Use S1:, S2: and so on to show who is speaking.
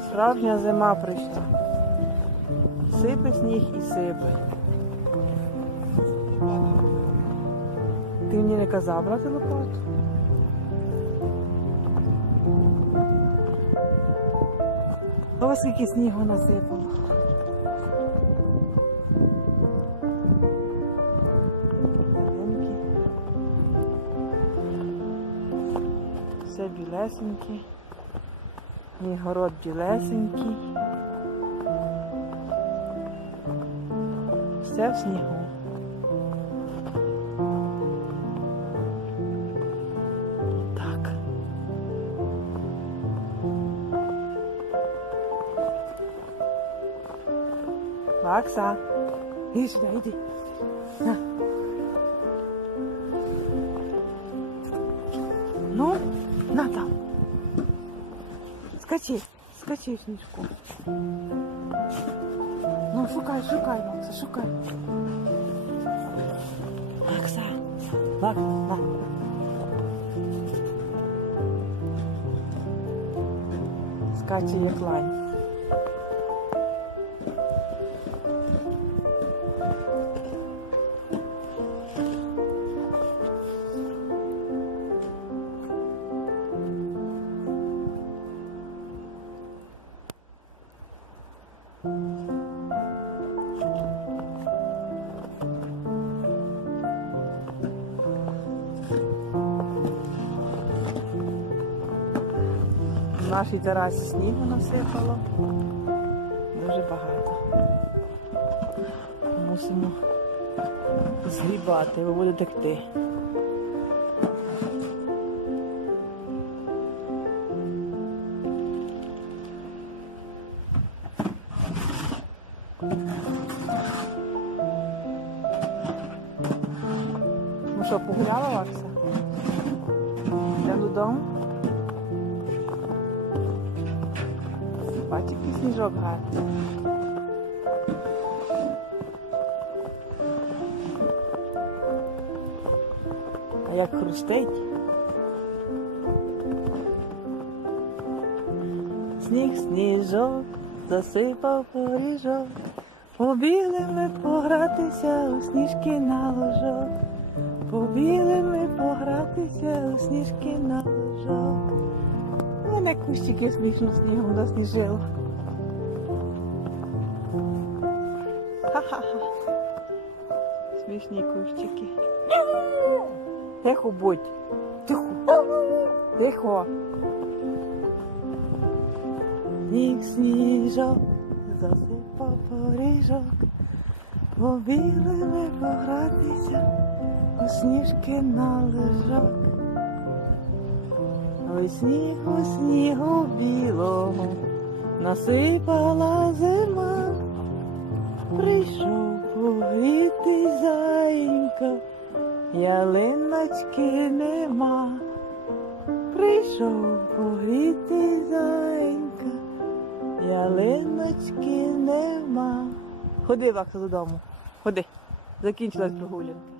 S1: Справжня зима прийшла. Сипе сніг і сипе. Ти мені не казав брати лопату? Ось скільки снігу насипало. Все білесеньке. Мій город білесенький. Все в снігу. Сюда, иди. На. Скачи, скачи в снежку. Ну, шукай, шукай, Макса, шукай. Макса, Мак, Мак. Скаче як лань. Нашій терасі снігу насипало. Дуже багато. Мусимо згрібати, бо буде текти. Ну що, погуляла Вакса? Йдемо додому? Який сніжок гарний. А як хрустить? Сніг, сніжок, засипав поріжок. Побігли ми погратися у сніжки на ложок. Побігли ми погратися у сніжки на ложок. Мене кущики смішно снігом засніжило. Ха-ха-ха. Смішні кущики. Тихо будь. Тихо. Тихо. Сніг, сніжок, засипав поріжок. Побігли ми погратися у сніжки на лежок. Ой, снігу, снігу білого насипала зима, прийшов погріти заїнька, ялиночки нема, прийшов погріти заїнька, ялиночки нема. Ходи, Вакса, додому. Ходи. Закінчилась прогулянка.